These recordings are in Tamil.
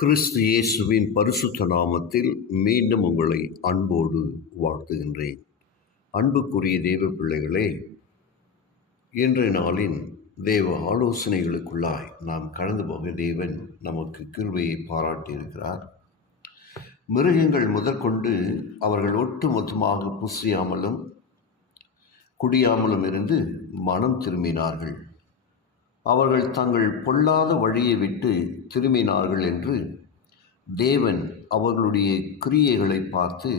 கிறிஸ்து இயேசுவின் பரிசுத்த நாமத்தில் மீண்டும் உங்களை அன்போடு வாழ்த்துகின்றேன். அன்புக்குரிய தேவ பிள்ளைகளே, இன்றைய நாளின் தேவ ஆலோசனைகளுக்குள்ளாய் நாம் கடந்து போக தேவன் நமக்கு கிருபையை பாராட்டியிருக்கிறார். மிருகங்கள் முதற்கொண்டு அவர்கள் ஒட்டுமொத்தமாக புசியாமலும் குடியாமலும் இருந்து மனம் திரும்பினார்கள். அவர்கள் தங்கள் பொல்லாத வழியை விட்டு திரும்பினார்கள் என்று தேவன் அவர்களுடைய கிரியைகளை பார்த்து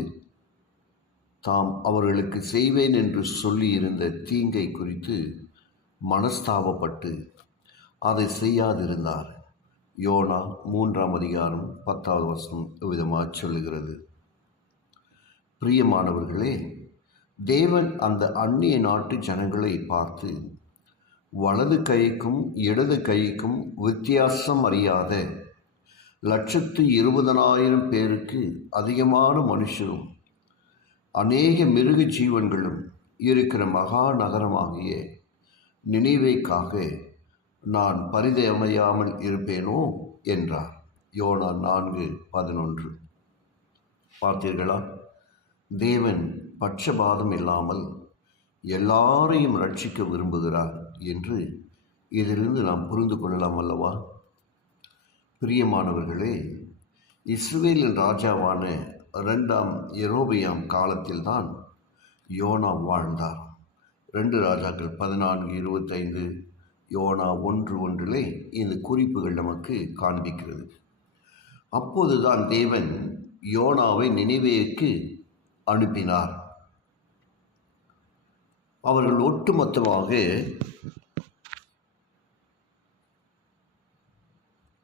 தாம் அவர்களுக்கு செய்வேன் என்று சொல்லியிருந்த தீங்கை குறித்து மனஸ்தாபப்பட்டு அதை செய்யாதிருந்தார். யோனா 3ஆம் அதிகாரம் 10வது வசனம் விதமாக சொல்லுகிறது. பிரியமானவர்களே, தேவன் அந்த அந்நிய நாட்டு ஜனங்களை பார்த்து வலது கைக்கும் இடது கைக்கும் வித்தியாசம் அறியாத 120,000 பேருக்கு அதிகமான மனுஷரும் அநேக மிருக ஜீவன்களும் இருக்கிற மகா நகரமாகிய நினிவேக்காக நான் பரிதமையாமல் இருப்பேனோ என்றார். யோனா 4:11. பார்த்தீர்களா? தேவன் பட்சபாதம் இல்லாமல் எல்லாரையும் ரட்சிக்க விரும்புகிறார் என்று இதிலிருந்து நாம் புரிந்து கொள்ளலாம் அல்லவா? பிரியமானவர்களே, இஸ்ரவேலின் ராஜாவான 2ஆம் யெரொபெயாம் காலத்தில்தான் யோனா வாழ்ந்தார். 2 ராஜாக்கள் 14:25, யோனா 1:1 இந்த குறிப்புகள் நமக்கு காண்பிக்கிறது. அப்போதுதான் தேவன் யோனாவை நினிவேக்கு அனுப்பினார். அவர்கள் ஒட்டுமொத்தமாக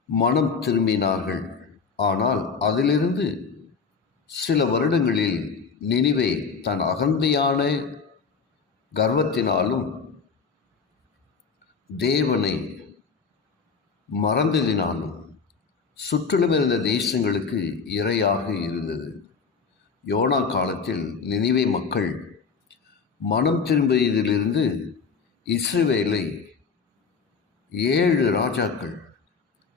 மனம் திரும்பினார்கள். ஆனால் அதிலிருந்து சில வருடங்களில் நினிவே தன் அகந்தையான கர்வத்தினாலும் தேவனை மறந்ததினாலும் சுற்றிலும் இருந்த தேசங்களுக்கு இரையாக இருந்தது. யோனா காலத்தில் நினிவே மக்கள் மனம் திரும்பியதிலிருந்து இஸ்ரவேலை 7 ராஜாக்கள்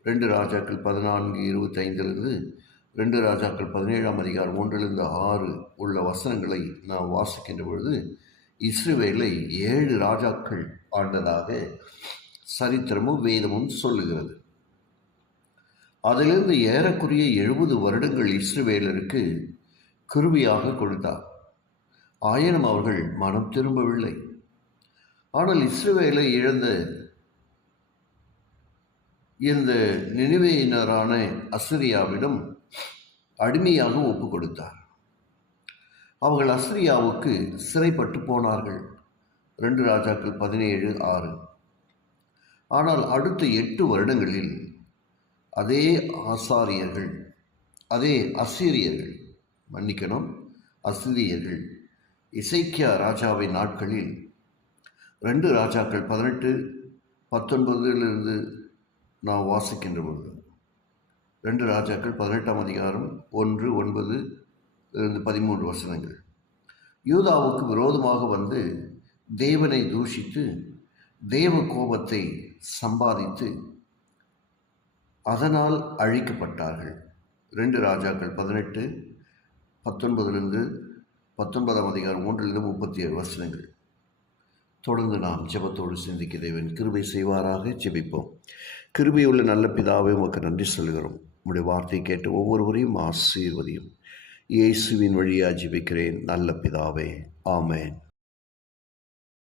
2 ராஜாக்கள் 14:25 2 ராஜாக்கள் 17ஆம் அதிகாரம் 1-6 உள்ள வசனங்களை நாம் வாசிக்கின்ற பொழுது இஸ்ரவேலை 7 ராஜாக்கள் ஆண்டதாக சரித்திரமும் வேதமும் சொல்லுகிறது. அதிலிருந்து ஏறக்குறைய 70 வருடங்கள் இஸ்ரவேலருக்கு கிருபையாக கொடுத்தார். ஆயினும் அவர்கள் மனம் திரும்பவில்லை. ஆனால் இஸ்ரவேலை இழந்த இந்த நினிவேயினரான அசிரியாவிடம் அடிமையாக ஒப்பு கொடுத்தார். அவர்கள் அசிரியாவுக்கு சிறைப்பட்டு போனார்கள். 2 ராஜாக்கள் 17:6. ஆனால் அடுத்த 8 வருடங்களில் அதே அசிரியர்கள் எசேக்கியா ராஜாவின் நாட்களில் 2 ராஜாக்கள் 18:19 நாம் வாசிக்கின்ற பொழுது 2 ராஜாக்கள் 18ஆம் அதிகாரம் 1:9-13 வசனங்கள் யூதாவுக்கு விரோதமாக வந்து தேவனை தூஷித்து தேவ கோபத்தை சம்பாதித்து அதனால் அழிக்கப்பட்டார்கள். 2 ராஜாக்கள் 18:19-19ஆம் அதிகாரம் 1-37 வசனங்கள். தொடர்ந்து நாம் ஜெபத்தோடு சிந்திக்க தேவன் கிருபை செய்வாராக. ஜெபிப்போம். கிருபையுள்ள நல்ல பிதாவே, உமக்கு நன்றி சொல்கிறோம். உம்முடைய வார்த்தை கேட்டு ஒவ்வொருவரையும் ஆசீர்வதியும். இயேசுவின் வழியாக ஜெபிக்கிறேன் நல்ல பிதாவே. ஆமென்.